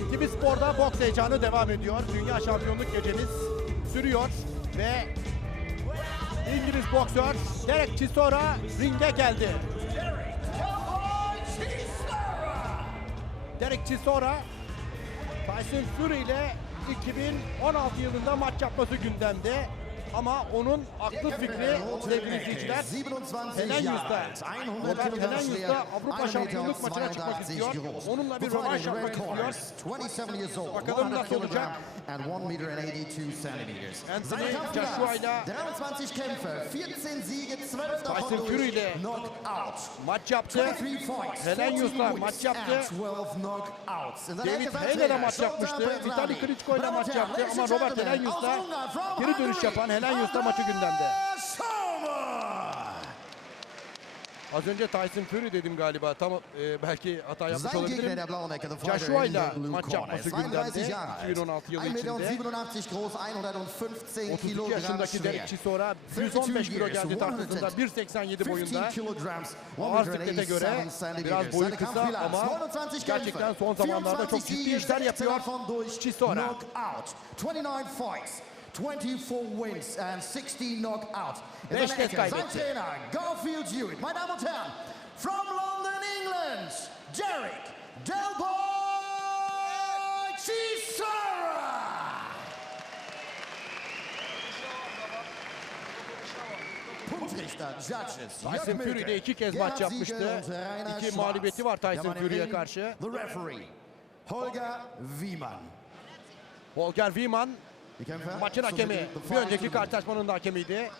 NTV Spor'da boks heyecanı devam ediyor. Dünya şampiyonluk geceniz sürüyor ve İngiliz boksör Derek Chisora ringe geldi. Derek Chisora Tyson Fury ile 2016 yılında maç yapması gündemde. Ama onun aklı fikri sevgili izleyiciler 27 Helen Jahre Yus'ta. alt, 100 Robert Kilogramm Helen schwer, Yus'ta Avrupa 1 şampiyonluk maçına çıkmak 32 istiyor. Onunla bir rövanş yapmak istiyor. corners, 27 years old, Bakalım 100 nasıl olacak? Kilogramm and 1 Meter and 82 centimeters. Anthony Joshua ile 23 Kämpfe, 14 Siege, 12 davon Tyson Fury ile. Maç yaptı. 23 fights, Helen 14 Yus'la wins maç yaptı. and 12 knockouts. In the David Hayne de Seite, maç yapmıştı. Vitali. Klitschko ile maç yaptı ama Robert from geri dönüş yapan Helen Yus'ta maçı gündemde. Az önce Tyson Fury dedim galiba. Tam e, belki hata yapmış olabilirim. Joshua ile maç yapması 32 gündemde. Jahre alt. 2016 yılı 1,87 içinde. groß, 115 32 Kilogramm yaşındaki. Derek Chisora 115 kilo geldi tartısında 1.87 boyunda. 15 kilograms, Ağır siklete göre 187 biraz boyu kısa ama 29 gerçekten son zamanlarda çok 24 ciddi işler 16 yapıyor. Chisora. Knockout. 29 fights, 24 wins and 60 knockouts. Beş Ecke, kaybetti. Trainer Garfield Hewitt. Damen und Herren, from London, England, Derek Del Boy Chisora. Tyson Fury de iki kez maç yapmıştı. İki mağlubiyeti var Tyson Fury'ye karşı. The referee, Holger Wiemann. Holger Wiemann maçın hakemi. Bir önceki karşılaşmanın da hakemiydi.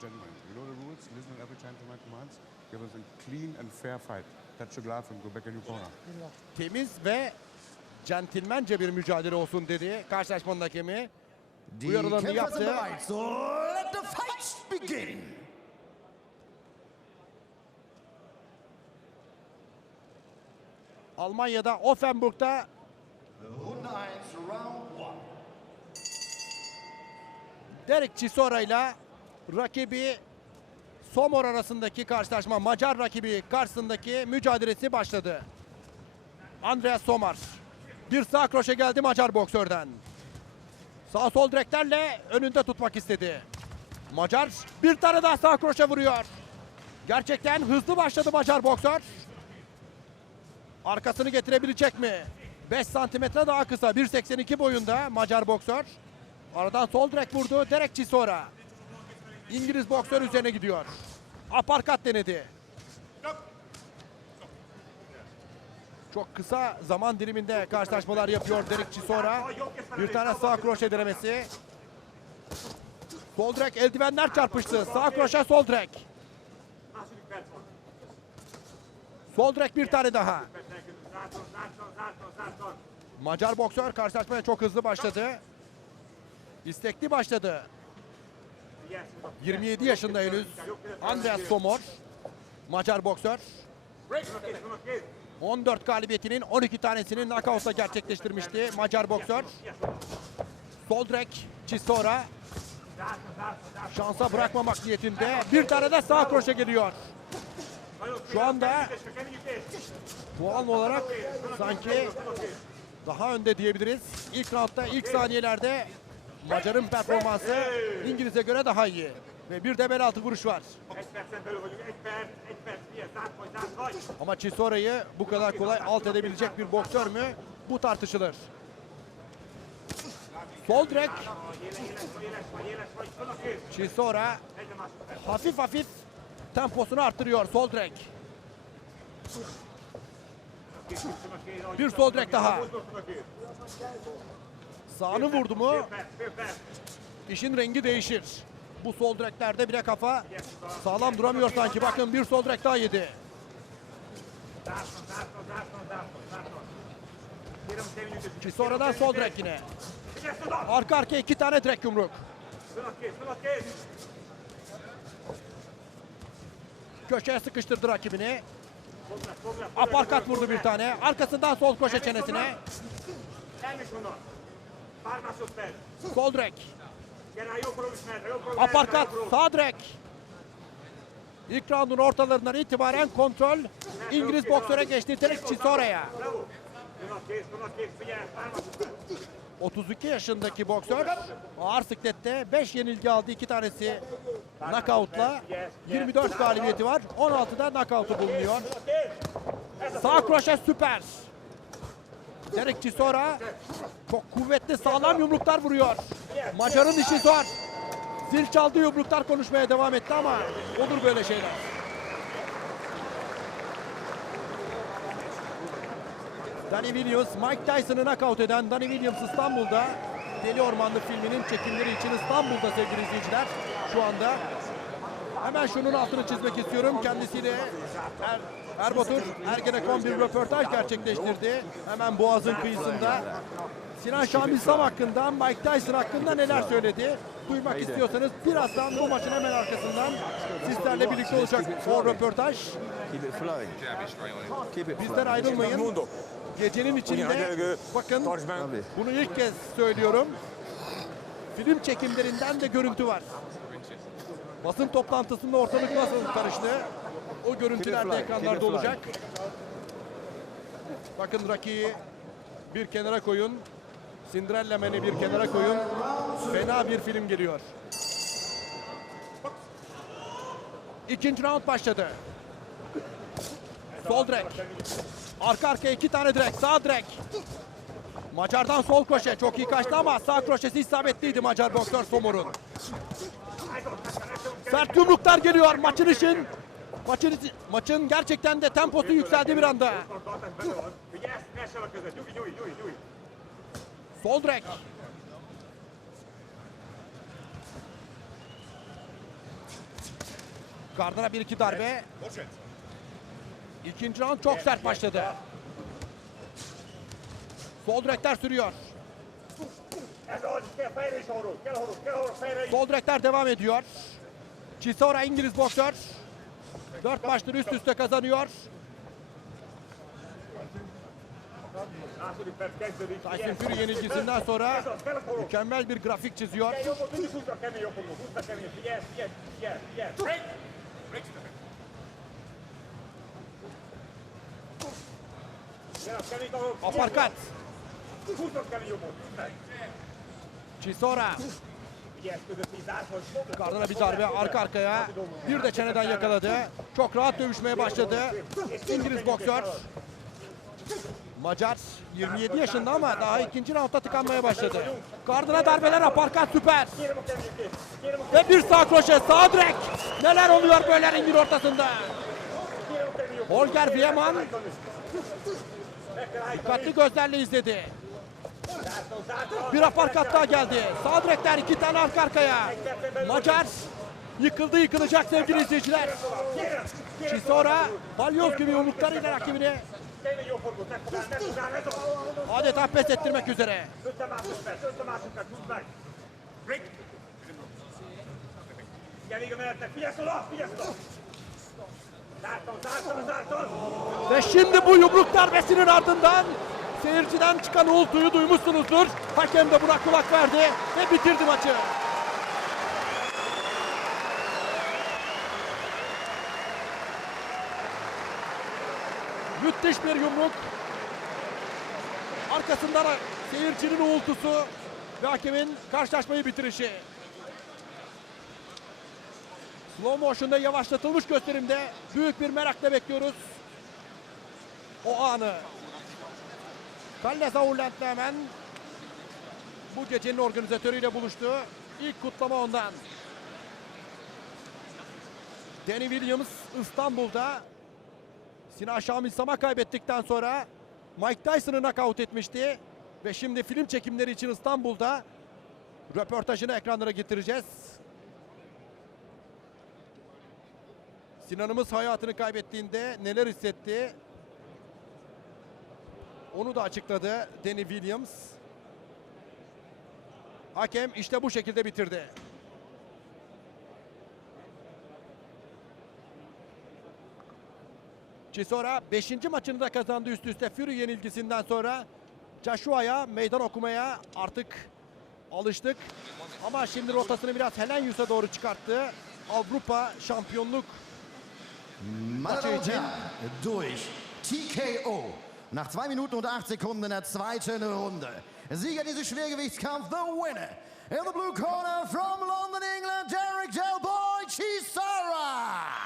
Gentlemen, you know the rules. Listen every time to my commands. Give us a clean and fair fight. Touch the glass and go back in your corner. Temiz ve centilmence bir mücadele olsun dedi karşılaşmanın hakemi. Uyarılarını yaptı. So, let the fight begin. Almanya'da Offenburg'da Derek Chisora ile rakibi Somor arasındaki karşılaşma Macar rakibi karşısındaki mücadelesi başladı. Andreas Somar. Bir sağ kroşe geldi Macar boksörden. Sağ sol direklerle önünde tutmak istedi. Macar bir tane daha sağ kroşe vuruyor. Gerçekten hızlı başladı Macar boksör. Arkasını getirebilecek mi? 5 santimetre daha kısa. 1.82 boyunda Macar boksör. Aradan sol direk vurdu. Derek Chisora. İngiliz boksör üzerine gidiyor. Aparkat denedi. Çok kısa zaman diliminde karşılaşmalar yapıyor Derek Chisora. Bir tane sağ kroşe denemesi. Sol direk eldivenler çarpıştı. Sağ kroşe sol direk. Sol direk bir tane daha. Macar boksör karşılaşmaya çok hızlı başladı. İstekli başladı. 27 yaşında henüz Andreas Somor. Macar boksör. 14 galibiyetinin 12 tanesini knockout'la gerçekleştirmişti Macar boksör. Sol direk Chisora. Şansa bırakmamak niyetinde. Bir tane de sağ kroşe geliyor. Şu anda puan olarak sanki daha önde diyebiliriz. İlk roundda, ilk saniyelerde Macar'ın performansı İngiliz'e göre daha iyi. Ve bir de bel altı vuruş var. Ama Chisora'yı bu kadar kolay alt edebilecek bir boksör mü? Bu tartışılır. Sol direk! Chisora hafif hafif temposunu arttırıyor sol direk. Bir sol direk daha. Sağını vurdu mu işin rengi değişir. Bu sol direklerde bile kafa sağlam duramıyor sanki. Bakın bir sol direk daha yedi. Össze. Chisora'dan sol direk yine. Arka arkaya iki tane direk yumruk. Köşeye sıkıştırdı rakibini. Aparkat vurdu bir tane. Arkasından sol koşe çenesine. Sol direk. Aparkat sağ direk. İlk roundun ortalarından itibaren kontrol İngiliz boksöre geçti Derek Chisora'ya. Bravo. Du något kiss, du något kiss. Begär. Armar. 32 yaşındaki boksör ağır siklette 5 yenilgi aldı. iki tanesi knockoutla 24 galibiyeti var. 16'da knockout'u bulunuyor. Sağ kroşe süper. Derek Chisora çok kuvvetli sağlam yumruklar vuruyor. Macar'ın işi zor. Zil çaldı yumruklar konuşmaya devam etti ama olur böyle şeyler. Danny Williams, Mike Tyson'ı knockout eden Danny Williams İstanbul'da Deli Ormanlı filminin çekimleri için İstanbul'da sevgili izleyiciler şu anda. Hemen şunun altını çizmek istiyorum. Kendisiyle Erbatur Ergenekon bir röportaj gerçekleştirdi. Hemen Boğaz'ın kıyısında. Sinan Şamilsam hakkında, Mike Tyson hakkında neler söyledi? Duymak istiyorsanız birazdan bu maçın hemen arkasından sizlerle birlikte olacak o röportaj. Bizden ayrılmayın. Gecenin içinde bakın bunu ilk kez söylüyorum. Film çekimlerinden de görüntü var. Basın toplantısında ortalık nasıl karıştı? O görüntüler de ekranlarda olacak. Bakın Rocky'yi bir kenara koyun. Cinderella Man'i bir kenara koyun. Fena bir film geliyor. İkinci round başladı. Sol direk. Arka arkaya iki tane direk. Sağ direk. Macar'dan sol kroşe. Çok iyi kaçtı ama sağ kroşesi isabetliydi Macar boksör Somor'un. Sert yumruklar geliyor maçın için. Maçın, maçın gerçekten de temposu yükseldi bir anda. Vigyázz, ne se a között. Nyugi, nyugi, nyugi, nyugi. Sol direk. Gardına bir iki darbe. İkinci round çok sert başladı. Sol direkler sürüyor. Ez az, kell fejre is orrod, kell orrod, kell orrod fejre is. Sol direkler devam ediyor. Chisora İngiliz boksör. Dört maçtır üst üste kazanıyor. Tyson. Fury yenilgisinden sonra mükemmel bir grafik çiziyor. Aparkat. Chisora. Gardına bir darbe arka arkaya. Bir de çeneden yakaladı. Çok rahat dövüşmeye başladı. İngiliz boksör. Macar 27 yaşında ama daha ikinci roundda tıkanmaya başladı. Gardına darbeler aparkat süper. Ve bir sağ kroşe sağ direk. Neler oluyor böyle ringin ortasında. Holger Vieman dikkatli gözlerle izledi. Bir aparkat daha geldi. Sağ direkler iki tane arka arkaya. Macar yıkıldı yıkılacak sevgili izleyiciler. Chisora balyoz gibi yumruklarıyla rakibini adeta pes ettirmek üzere. 50 másodperc, 50 másodperc, húzd meg! Break! Figyelj még a mellettek, figyelsz oda, figyelsz oda! Zártam, zártam, zártam! Ve şimdi bu yumruk darbesinin ardından seyirciden çıkan uğultuyu duymuşsunuzdur. Hakem de buna kulak verdi ve bitirdi maçı. Müthiş bir yumruk. Arkasından seyircinin uğultusu ve hakemin karşılaşmayı bitirişi. Slow motion'da yavaşlatılmış gösterimde büyük bir merakla bekliyoruz o anı. Kalle Zaurlent'le hemen bu gecenin organizatörüyle buluştu. İlk kutlama ondan. Danny Williams İstanbul'da Sinan Şamil kaybettikten sonra Mike Tyson'ı knockout etmişti. Ve şimdi film çekimleri için İstanbul'da röportajını ekranlara getireceğiz. Sinan'ımız hayatını kaybettiğinde neler hissetti? Onu da açıkladı Danny Williams. Hakem işte bu şekilde bitirdi. Chisora 5. maçını da kazandı üst üste Fury yenilgisinden sonra. Joshua'ya meydan okumaya artık alıştık. Ama şimdi rotasını biraz Helenius'a doğru çıkarttı. Avrupa şampiyonluk Herren, durch TKO. Nach 2 Minuten und 8 Sekunden in der zweiten Runde. Sieger dieses Schwergewichtskampf, the winner. In the blue corner from London, England, Derek Del Delboy Chisara.